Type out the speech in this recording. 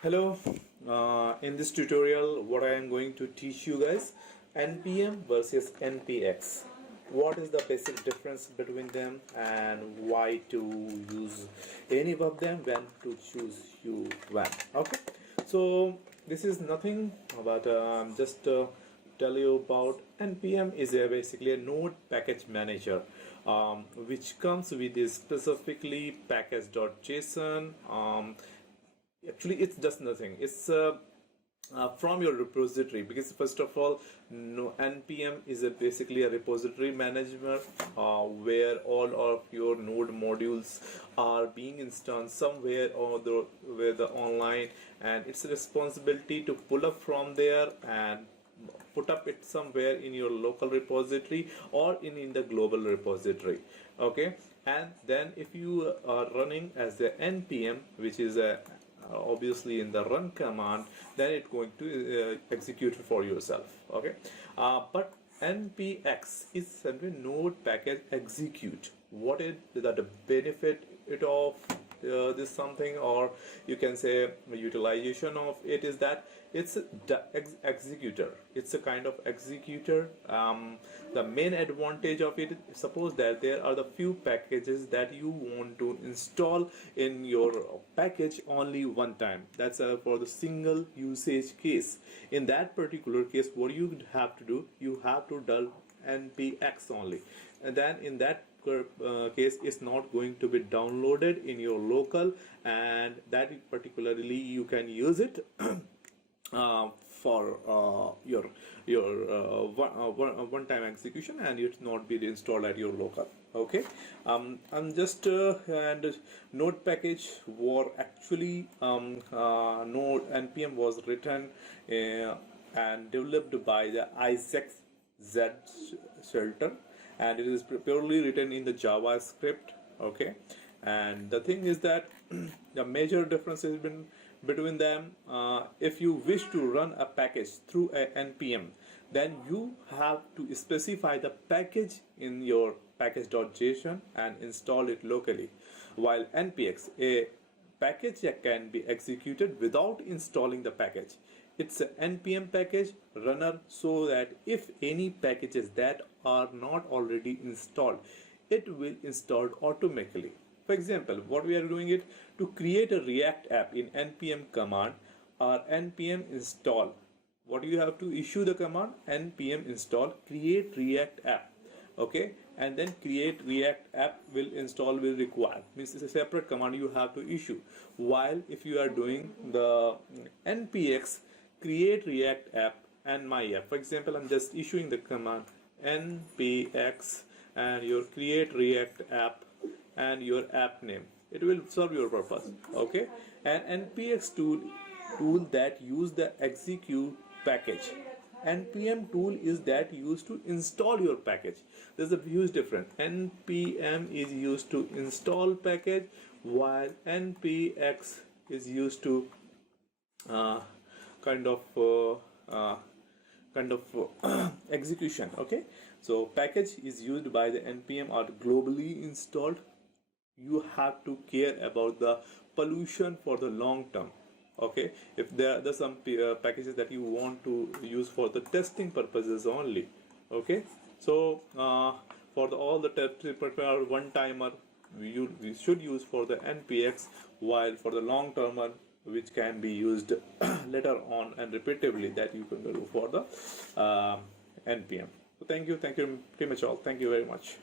Hello, in this tutorial what I am going to teach you guys NPM versus NPX. What is the basic difference between them and why to use any of them, when to choose you when. Okay, so this is nothing but just tell you about NPM is basically a node package manager which comes with this specifically package.json. Actually it's just nothing, it's from your repository, because first of all, no, npm is basically a repository management where all of your node modules are being installed somewhere or where the online, and it's a responsibility to pull up from there and put up it somewhere in your local repository or in the global repository. Okay, and then if you are running as the npm, which is a obviously in the run command, then it's going to execute for yourself. Okay, but npx is a node package execute. What is the benefit it of this something, or you can say utilization of it, is that it's the executor. It's a kind of executor. The main advantage of it, suppose that there are the few packages that you want to install in your package only one time. That's for the single usage case. In that particular case, what you have to do, you have to do npx only, and then in that case is not going to be downloaded in your local, and that particularly you can use it for your one-time execution, and it's not be installed at your local. Okay, I'm just and node package were actually node npm was written and developed by the Isaac Z Schlueter, and it is purely written in the JavaScript. Okay, and the thing is that the major difference has been between them. If you wish to run a package through a npm, then you have to specify the package in your package.json and install it locally, while npx, a package can be executed without installing the package. It's an npm package runner, so that if any packages that are not already installed, it will install automatically. For example, what we are doing it to create a React app in npm command or npm install. What you have to issue the command npm install create React app. Okay, and then create React app will install will require, means it's a separate command you have to issue. While if you are doing the npx create React app and my app, for example, I'm just issuing the command npx and your create React app and your app name, it will serve your purpose. Okay, and npx tool that use the execute package. npm tool is that used to install your package. There's a huge difference. npm is used to install package, while npx is used to kind of execution. Okay, so package is used by the npm or globally installed. You have to care about the pollution for the long term. Okay, if there are some packages that you want to use for the testing purposes only. Okay, so for all the testing purpose one timer, we should use for the npx, while for the long termer, which can be used later on and repeatedly, that you can do for the npm. So thank you pretty much all. Thank you very much.